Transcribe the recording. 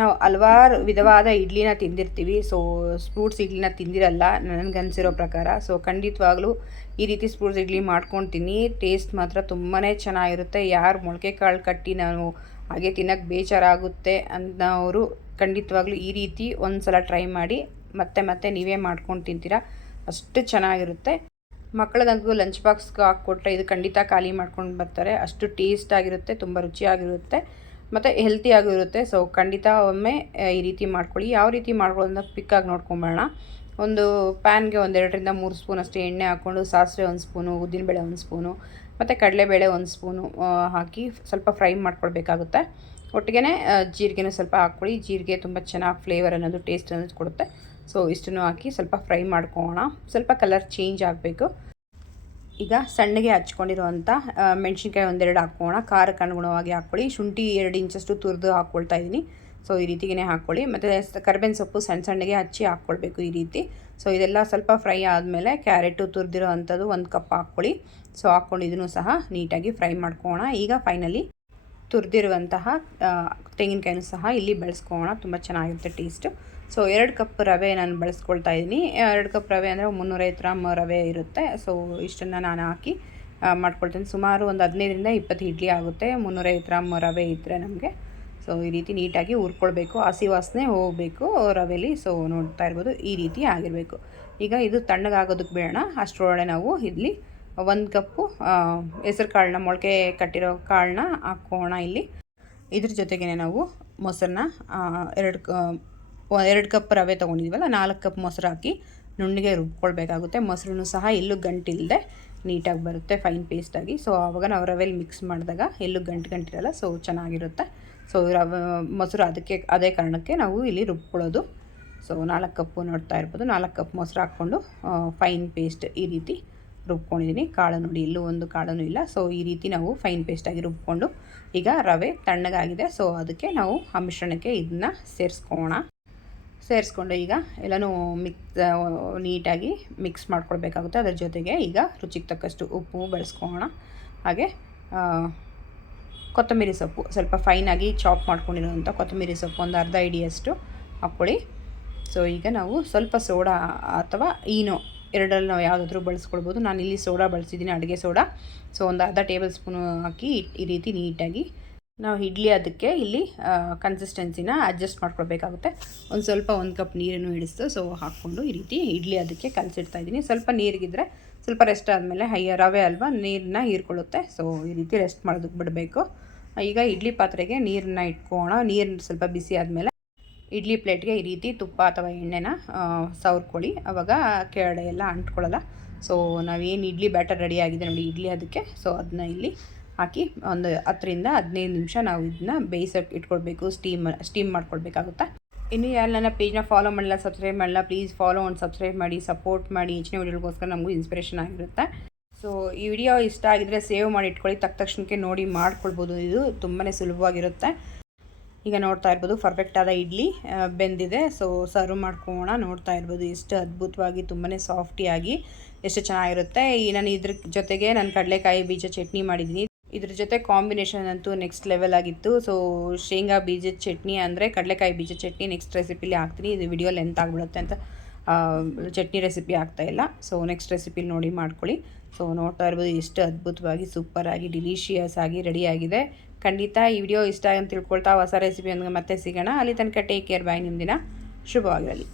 ನಾವು ಹಲವಾರು ವಿಧವಾದ ಇಡ್ಲಿನ ತಿಂದಿರ್ತೀವಿ. ಸೊ ಫ್ರೂಟ್ಸ್ ಇಡ್ಲಿನ ತಿಂದಿರಲ್ಲ ನನಗನ್ಸಿರೋ ಪ್ರಕಾರ. ಸೊ ಖಂಡಿತವಾಗ್ಲೂ ಈ ರೀತಿ ಫ್ರೂಟ್ಸ್ ಇಡ್ಲಿ ಮಾಡ್ಕೊತೀನಿ. ಟೇಸ್ಟ್ ಮಾತ್ರ ತುಂಬಾ ಚೆನ್ನಾಗಿರುತ್ತೆ. ಯಾರು ಮೊಳಕೆ ಕಾಳು ಕಟ್ಟಿ ನಾನು ಹಾಗೆ ತಿನ್ನೋಕ್ಕೆ ಬೇಜಾರಾಗುತ್ತೆ ಅನ್ನೋರು ಖಂಡಿತವಾಗ್ಲೂ ಈ ರೀತಿ ಒಂದು ಸಲ ಟ್ರೈ ಮಾಡಿ. ಮತ್ತೆ ಮತ್ತೆ ನೀವೇ ಮಾಡ್ಕೊಂಡು ತಿಂತೀರಾ, ಅಷ್ಟು ಚೆನ್ನಾಗಿರುತ್ತೆ. ಮಕ್ಕಳಿಗಂತೂ ಲಂಚ್ ಬಾಕ್ಸ್ಗೆ ಹಾಕ್ಕೊಟ್ರೆ ಇದು ಖಂಡಿತ ಖಾಲಿ ಮಾಡ್ಕೊಂಡು ಬರ್ತಾರೆ. ಅಷ್ಟು ಟೇಸ್ಟಾಗಿರುತ್ತೆ, ತುಂಬ ರುಚಿಯಾಗಿರುತ್ತೆ ಮತ್ತು ಹೆಲ್ತಿಯಾಗಿರುತ್ತೆ. ಸೊ ಖಂಡಿತ ಒಮ್ಮೆ ಈ ರೀತಿ ಮಾಡ್ಕೊಳ್ಳಿ. ಯಾವ ರೀತಿ ಮಾಡ್ಕೊಳ್ಳೋದನ್ನ ಕ್ವಿಕ್ಕಾಗಿ ನೋಡ್ಕೊಂಬರೋಣ. ಒಂದು ಪ್ಯಾನ್ಗೆ 2 3 ಸ್ಪೂನ್ ಅಷ್ಟು ಎಣ್ಣೆ ಹಾಕ್ಕೊಂಡು ಸಾಸಿವೆ 1 ಸ್ಪೂನು, ಉದ್ದಿನಬೇಳೆ 1 ಸ್ಪೂನು ಮತ್ತು ಕಡಲೆಬೇಳೆ 1 ಸ್ಪೂನು ಹಾಕಿ ಸ್ವಲ್ಪ ಫ್ರೈ ಮಾಡ್ಕೊಳ್ಬೇಕಾಗುತ್ತೆ. ಒಟ್ಟಿಗೆ ಜೀರಿಗೆನೂ ಸ್ವಲ್ಪ ಹಾಕ್ಕೊಳ್ಳಿ. ಜೀರಿಗೆ ತುಂಬ ಚೆನ್ನಾಗಿ ಫ್ಲೇವರ್ ಅನ್ನೋದು ಟೇಸ್ಟ್ ಅನ್ನೋದು ಕೊಡುತ್ತೆ. ಸೊ ಇಷ್ಟನ್ನು ಹಾಕಿ ಸ್ವಲ್ಪ ಫ್ರೈ ಮಾಡ್ಕೊಳ್ಳೋಣ. ಸ್ವಲ್ಪ ಕಲರ್ ಚೇಂಜ್ ಆಗಬೇಕು. ಈಗ ಸಣ್ಣಗೆ ಹಚ್ಕೊಂಡಿರುವಂಥ ಮೆಣಸಿನ್ಕಾಯಿ 1-2 ಹಾಕ್ಕೊಳ್ಳೋಣ. ಖಾರಕ್ಕೆ ಅನುಗುಣವಾಗಿ ಹಾಕ್ಕೊಳ್ಳಿ. ಶುಂಠಿ 2 ಇಂಚಷ್ಟು ತುರಿದು ಹಾಕ್ಕೊಳ್ತಾ ಇದ್ದೀನಿ. ಸೊ ಈ ರೀತಿಗೆ ಹಾಕ್ಕೊಳ್ಳಿ. ಮತ್ತು ಕರಿಬೇವಿನ ಸೊಪ್ಪು ಸಣ್ಣಗೆ ಹಚ್ಚಿ ಹಾಕ್ಕೊಳ್ಬೇಕು ಈ ರೀತಿ. ಸೊ ಇದೆಲ್ಲ ಸ್ವಲ್ಪ ಫ್ರೈ ಆದಮೇಲೆ ಕ್ಯಾರೆಟು ತುರಿದಿರೋ ಅಂಥದ್ದು 1 ಕಪ್ ಹಾಕ್ಕೊಳ್ಳಿ. ಸೊ ಹಾಕ್ಕೊಂಡು ಇದನ್ನು ಸಹ ನೀಟಾಗಿ ಫ್ರೈ ಮಾಡ್ಕೊಳ್ಳೋಣ. ಈಗ ಫೈನಲಿ ತುರಿದಿರುವಂತಹ ತೆಂಗಿನಕಾಯಿನೂ ಸಹ ಇಲ್ಲಿ ಬಳಸ್ಕೊಳ್ಳೋಣ. ತುಂಬ ಚೆನ್ನಾಗಿರುತ್ತೆ ಟೇಸ್ಟು. ಸೊ 2 ಕಪ್ ರವೆ ನಾನು ಬಳಸ್ಕೊಳ್ತಾ ಇದ್ದೀನಿ. 2 ಕಪ್ ರವೆ ಅಂದರೆ 350 ಗ್ರಾಮ್ ರವೆ ಇರುತ್ತೆ. ಸೊ ಇಷ್ಟನ್ನು ನಾನು ಹಾಕಿ ಮಾಡ್ಕೊಳ್ತೀನಿ. ಸುಮಾರು ಒಂದು 15ರಿಂದ 20 ಇಡ್ಲಿ ಆಗುತ್ತೆ 350 ಗ್ರಾಮ್ ರವೆ ಇದ್ದರೆ ನಮಗೆ. ಸೊ ಈ ರೀತಿ ನೀಟಾಗಿ ಹುರ್ಕೊಳ್ಬೇಕು. ಹಸಿ ವಾಸನೆ ಹೋಗಬೇಕು ರವೆಲಿ. ಸೊ ನೋಡ್ತಾ ಇರ್ಬೋದು ಈ ರೀತಿ ಆಗಿರಬೇಕು. ಈಗ ಇದು ತಣ್ಣಗಾಗೋದಕ್ಕೆ ಬೇಡ. ಅಷ್ಟರೊಳಗೆ ನಾವು ಇಲ್ಲಿ 1 ಕಪ್ಪು ಹೆಸರು ಕಾಳನ್ನ ಮೊಳಕೆ ಕಟ್ಟಿರೋ ಕಾಳನ್ನ ಹಾಕೋಣ ಇಲ್ಲಿ. ಇದ್ರ ಜೊತೆಗೇ ನಾವು ಮೊಸರನ್ನ 2 ಕಪ್ ರವೆ ತೊಗೊಂಡಿದ್ದೀವಲ್ಲ 4 ಕಪ್ ಮೊಸರು ಹಾಕಿ ನುಣ್ಣಗೆ ರುಬ್ಕೊಳ್ಬೇಕಾಗುತ್ತೆ. ಮೊಸರು ಸಹ ಎಲ್ಲೂ ಗಂಟಿಲ್ಲದೆ ನೀಟಾಗಿ ಬರುತ್ತೆ ಫೈನ್ ಪೇಸ್ಟಾಗಿ. ಸೊ ಆವಾಗ ನಾವು ರವೆಲಿ ಮಿಕ್ಸ್ ಮಾಡಿದಾಗ ಎಲ್ಲೂ ಗಂಟಿರಲ್ಲ. ಸೊ ಚೆನ್ನಾಗಿರುತ್ತೆ. ಸೊ ಮೊಸರು ಅದೇ ಕಾರಣಕ್ಕೆ ನಾವು ಇಲ್ಲಿ ರುಬ್ಕೊಳ್ಳೋದು. ಸೊ 4 ಕಪ್ಪು ನೋಡ್ತಾ ಇರ್ಬೋದು. 4 ಕಪ್ ಮೊಸರು ಹಾಕ್ಕೊಂಡು ಫೈನ್ ಪೇಸ್ಟ್ ಈ ರೀತಿ ರುಬ್ಕೊಂಡಿದ್ದೀನಿ. ಕಾಳು ನೋಡಿ ಎಲ್ಲೂ ಒಂದು ಕಾಳೂ ಇಲ್ಲ. ಸೊ ಈ ರೀತಿ ನಾವು ಫೈನ್ ಪೇಸ್ಟಾಗಿ ರುಬ್ಕೊಂಡು ಈಗ ರವೆ ತಣ್ಣಗಾಗಿದೆ. ಸೊ ಅದಕ್ಕೆ ನಾವು ಆ ಮಿಶ್ರಣಕ್ಕೆ ಇದನ್ನ ಸೇರಿಸ್ಕೊಂಡು ಈಗ ಎಲ್ಲನೂ ನೀಟಾಗಿ ಮಿಕ್ಸ್ ಮಾಡ್ಕೊಳ್ಬೇಕಾಗುತ್ತೆ. ಅದರ ಜೊತೆಗೆ ಈಗ ರುಚಿಗೆ ತಕ್ಕಷ್ಟು ಉಪ್ಪು ಬಳಸ್ಕೊಳ್ಳೋಣ. ಹಾಗೆ ಕೊತ್ತಂಬರಿ ಸೊಪ್ಪು ಸ್ವಲ್ಪ ಫೈನಾಗಿ ಚಾಪ್ ಮಾಡ್ಕೊಂಡಿರೋಂಥ ಕೊತ್ತಂಬರಿ ಸೊಪ್ಪು ಒಂದು ಅರ್ಧ ಹಿಡಿಯಷ್ಟು ಹಾಕ್ಕೊಳ್ಳಿ. ಸೊ ಈಗ ನಾವು ಸ್ವಲ್ಪ ಸೋಡಾ ಅಥವಾ ಈನೋ ಎರಡರಲ್ಲಿ ನಾವು ಯಾವುದಾದ್ರೂ ಬಳಸ್ಕೊಳ್ಬೋದು. ನಾನು ಇಲ್ಲಿ ಸೋಡಾ ಬಳಸಿದ್ದೀನಿ, ಅಡುಗೆ ಸೋಡಾ. ಸೊ ಒಂದು ಅರ್ಧ ಟೇಬಲ್ ಸ್ಪೂನು ಹಾಕಿ ಈ ರೀತಿ ನೀಟಾಗಿ ನಾವು ಇಡ್ಲಿ ಅದಕ್ಕೆ ಇಲ್ಲಿ ಕನ್ಸಿಸ್ಟೆನ್ಸಿನ ಅಡ್ಜಸ್ಟ್ ಮಾಡ್ಕೊಳ್ಬೇಕಾಗುತ್ತೆ. ಒಂದು 1 ಕಪ್ ನೀರನ್ನು ಹಿಡಿಸ್ತು. ಸೊ ಹಾಕ್ಕೊಂಡು ಈ ರೀತಿ ಇಡ್ಲಿ ಅದಕ್ಕೆ ಕಲಸಿಡ್ತಾ ಇದ್ದೀನಿ. ಸ್ವಲ್ಪ ನೀರಿಗಿದ್ರೆ ಸ್ವಲ್ಪ ರೆಸ್ಟ್ ಆದಮೇಲೆ ರವೆ ಅಲ್ವಾ ನೀರನ್ನ ಹೀರ್ಕೊಳ್ಳುತ್ತೆ. ಸೊ ಈ ರೀತಿ ರೆಸ್ಟ್ ಮಾಡೋದಕ್ಕೆ ಬಿಡಬೇಕು. ಈಗ ಇಡ್ಲಿ ಪಾತ್ರೆಗೆ ನೀರನ್ನ ಇಟ್ಕೊಳ್ಳೋಣ. ನೀರು ಸ್ವಲ್ಪ ಬಿಸಿ ಆದಮೇಲೆ ಇಡ್ಲಿ ಪ್ಲೇಟ್ಗೆ ಈ ರೀತಿ ತುಪ್ಪ ಅಥವಾ ಎಣ್ಣೆನ ಸವರ್ಕೊಳ್ಳಿ. ಆವಾಗ ಕೆಳಗಡೆ ಎಲ್ಲ ಅಂಟ್ಕೊಳ್ಳಲ್ಲ. ಸೊ ನಾವೇನು ಇಡ್ಲಿ ಬ್ಯಾಟರ್ ರೆಡಿ ಆಗಿದೆ ನೋಡಿ ಇಡ್ಲಿ ಅದಕ್ಕೆ. ಸೊ ಅದನ್ನ ಇಲ್ಲಿ ಹಾಕಿ ಒಂದು 10ರಿಂದ 15 ನಿಮಿಷ ನಾವು ಇದನ್ನ ಬೇಯಿಸೋಕೆ ಇಟ್ಕೊಳ್ಬೇಕು. ಸ್ಟೀಮ್ ಮಾಡ್ಕೊಳ್ಬೇಕಾಗುತ್ತೆ. ಇನ್ನು ಯಾರು ನನ್ನ ಪೇಜ್ನ ಫಾಲೋ ಮಾಡಿಲ್ಲ, ಸಬ್ಸ್ಕ್ರೈಬ್ ಮಾಡಿಲ್ಲ, ಪ್ಲೀಸ್ ಫಾಲೋ ಆ್ಯಂಡ್ ಸಬ್ಸ್ಕ್ರೈಬ್ ಮಾಡಿ, ಸಪೋರ್ಟ್ ಮಾಡಿ. ಹೆಚ್ಚಿನ ವಿಡಿಯೋಗೋಸ್ಕರ ನಮಗೂ ಇನ್ಸ್ಪಿರೇಷನ್ ಆಗಿರುತ್ತೆ. ಸೊ ಈ ವಿಡಿಯೋ ಇಷ್ಟ ಆಗಿದ್ರೆ ಸೇವ್ ಮಾಡಿ ಇಟ್ಕೊಳ್ಳಿ. ತಕ್ಷಣಕ್ಕೆ ನೋಡಿ ಮಾಡ್ಕೊಳ್ಬೋದು. ಇದು ತುಂಬಾ ಸುಲಭವಾಗಿರುತ್ತೆ. ಈಗ ನೋಡ್ತಾ ಇರ್ಬೋದು ಪರ್ಫೆಕ್ಟಾದ ಇಡ್ಲಿ ಬೆಂದಿದೆ. ಸೊ ಸರ್ವ್ ಮಾಡ್ಕೊಳ್ಳೋಣ. ನೋಡ್ತಾ ಇರ್ಬೋದು ಎಷ್ಟು ಅದ್ಭುತವಾಗಿ ತುಂಬಾ ಸಾಫ್ಟಿಯಾಗಿ ಎಷ್ಟು ಚೆನ್ನಾಗಿರುತ್ತೆ. ನಾನು ಇದ್ರ ಜೊತೆಗೆ ನಾನು ಕಡಲೆಕಾಯಿ ಬೀಜ ಚಟ್ನಿ ಮಾಡಿದ್ದೀನಿ. ಇದ್ರ ಜೊತೆ ಕಾಂಬಿನೇಷನ್ ಅಂತೂ ನೆಕ್ಸ್ಟ್ ಲೆವೆಲ್ ಆಗಿತ್ತು. ಸೊ ಶೇಂಗಾ ಬೀಜದ ಚಟ್ನಿ ಅಂದರೆ ಕಡಲೆಕಾಯಿ ಬೀಜ ಚಟ್ನಿ ನೆಕ್ಸ್ಟ್ ರೆಸಿಪಿಲಿ ಹಾಕ್ತೀನಿ. ಇದು ವಿಡಿಯೋ ಲೆಂತ್ ಆಗಿಬಿಡುತ್ತೆ ಅಂತ ಚಟ್ನಿ ರೆಸಿಪಿ ಆಗ್ತಾಯಿಲ್ಲ. ಸೊ ನೆಕ್ಸ್ಟ್ ರೆಸಿಪಿಲಿ ನೋಡಿ ಮಾಡ್ಕೊಳ್ಳಿ. ಸೊ ನೋಡ್ತಾ ಇರ್ಬೋದು ಎಷ್ಟು ಅದ್ಭುತವಾಗಿ ಸೂಪರಾಗಿ ಡಿಲಿಷಿಯಸ್ ಆಗಿ ರೆಡಿಯಾಗಿದೆ. ಖಂಡಿತ ಈ ವಿಡಿಯೋ ಇಷ್ಟ ಅಂತ ತಿಳ್ಕೊಳ್ತಾ ಹೊಸ ರೆಸಿಪಿಯೊಂದಿಗೆ ಮತ್ತೆ ಸಿಗೋಣ. ಅಲ್ಲಿ ತನಕ ಟೇಕ್ ಕೇರ್. ಬಾಯ್. ನಿಮ್ಮ ದಿನ ಶುಭವಾಗಿರಲಿ.